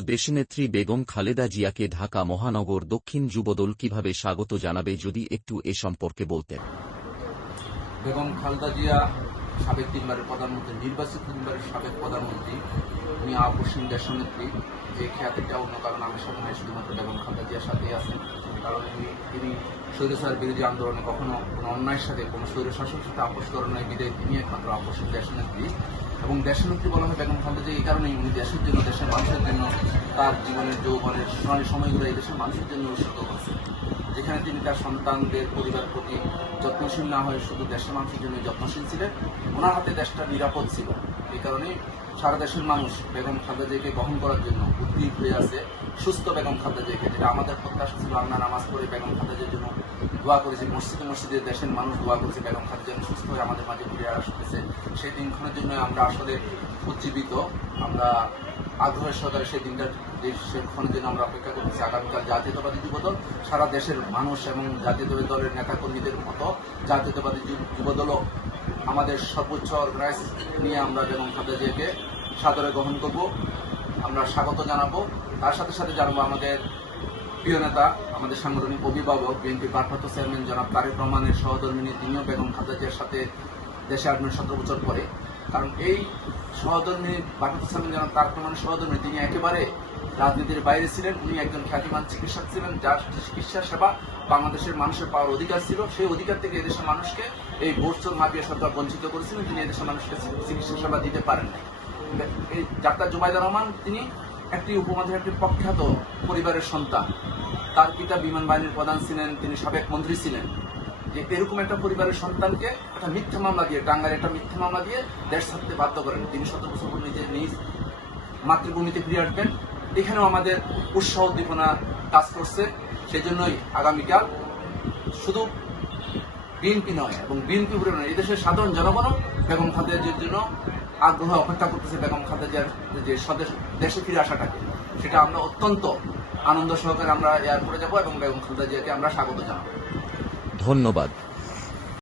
দেশনেত্রী বেগম খালেদা জিয়াকে ঢাকা মহানগর দক্ষিণ যুবদল কীভাবে স্বাগত জানাবে যদি একটু এ সম্পর্কে বলতেন। বেগম খালেদা জিয়া সাবেক তিনবারের প্রধানমন্ত্রী, নির্বাচিত তিনবারের সাবেক প্রধানমন্ত্রী, উনি আপসীন দেশনেত্রী যে খ্যাতিটা অন্য কারণ আমি সামনে শুধুমাত্র বেগম খালেদা জিয়ার সাথেই আছেন। কারণ তিনি স্বৈরচার বিরোধী আন্দোলনে কখনো কোনো অন্যায়ের সাথে, কোনো স্বৈর শাসকের সাথে আপোষ করেন বিদায় তিনি একমাত্র আপসীন দেশনেত্রী এবং দেশনেত্রী বলা হয় বেগম খালেদা এই কারণেই উনি দেশের জন্য, দেশের মানুষের জন্য, তার জীবনের যৌবনের সোনালী সময়গুলো এই দেশের মানুষের জন্য উৎসর্গ যেখানে তিনি তার সন্তানদের পরিবার প্রতি যত্নশীল না হয়ে শুধু দেশের মানুষের জন্য যত্নশীল ছিলেন, ওনার হাতে দেশটা নিরাপদ ছিল। এই কারণে সারা দেশের মানুষ বেগম খালেদা জিয়াকে গ্রহণ করার জন্য উদ্গ্রীব হয়ে আছে, সুস্থ বেগম খালেদা জিয়াকে যেটা আমাদের প্রত্যাশা ছিল, আমরা নামাজ পড়ে বেগম খালেদা জিয়ার জন্য দোয়া করেছি। মসজিদে মসজিদে দেশের মানুষ দোয়া করেছে, বেগম খালেদা যেন সুস্থ হয়ে আমাদের মাঝে ঘুরে আসতেছে। সেই দিনক্ষণের জন্য আমরা আসলে উজ্জীবিত। আমরা আগ্রহের সহকারে সেই দিনটা সেক্ষণের জন্য আমরা অপেক্ষা করতেছি। আগামীকাল জাতীয়তাবাদী যুবদল, সারা দেশের মানুষ এবং জাতীয়তাবাদী দলের নেতাকর্মীদের মতো জাতীয়তাবাদী যুব- যুবদলও আমাদের সর্বোচ্চ অর্গানাইজ নিয়ে আমরা বেগম খালেদা জিয়াকে সাদরে গ্রহণ করব, আমরা স্বাগত জানাব। তার সাথে সাথে জানাব আমাদের প্রিয় নেতা, আমাদের সাংগঠনিক অভিভাবক, বিএনপি ভারপ্রাপ্ত চেয়ারম্যান জনাব তারেক রহমানের সহধর্মিনী তিনিও বেগম খালেদা জিয়ার সাথে দেশে আসবেন সতেরো বছর পরে। কারণ এই সহধর্মী ভারপ্রাপ্ত চেয়ারম্যান জনাব তারেক রহমানের সহধর্মী, তিনি একেবারে রাজনীতির বাইরে ছিলেন, উনি একজন খ্যাতিমান চিকিৎসক ছিলেন, যার চিকিৎসা সেবা বাংলাদেশের মানুষের পাওয়ার অধিকার ছিল। সেই অধিকার থেকে এদেশের মানুষকে এই ভোটচোর মাফিয়া সরকার বঞ্চিত করেছিলেন, তিনি এদেশের মানুষকে চিকিৎসা সেবা দিতে পারেন এই ডাক্তার জুবাইদা রহমান, তিনি একটি উপমহাদেশের একটি প্রখ্যাত পরিবারের সন্তান। তার পিতা বিমান বাহিনীর প্রধান ছিলেন, তিনি সাবেক মন্ত্রী ছিলেন। যে এরকম একটা পরিবারের সন্তানকে একটা মিথ্যা মামলা দিয়ে ডাঙ্গার একটা মিথ্যা মামলা দিয়ে দেশ ছাড়তে বাধ্য করেন। তিনি সতেরো বছর পর নিজের নিজ মাতৃভূমিতে ফিরে আসবেন। এখানেও আমাদের উৎসাহ উদ্দীপনা কাজ করছে। সেই জন্যই আগামীকাল শুধু বিএনপি নয়, এবং বিএনপি উপরে নয়, এদেশের সাধারণ জনগণও বেগম খালেদা জন্য আগ্রহ অপেক্ষা করতেছে বেগম খালেদা জিয়ার যে স্বদেশ, দেশে ফিরে আসাটাকে। সেটা আমরা অত্যন্ত আনন্দ সহকারে আমরা এয়ারপোর্টে যাব এবং বেগম খালেদা জিয়াকে আমরা স্বাগত জানাব। ধন্যবাদ।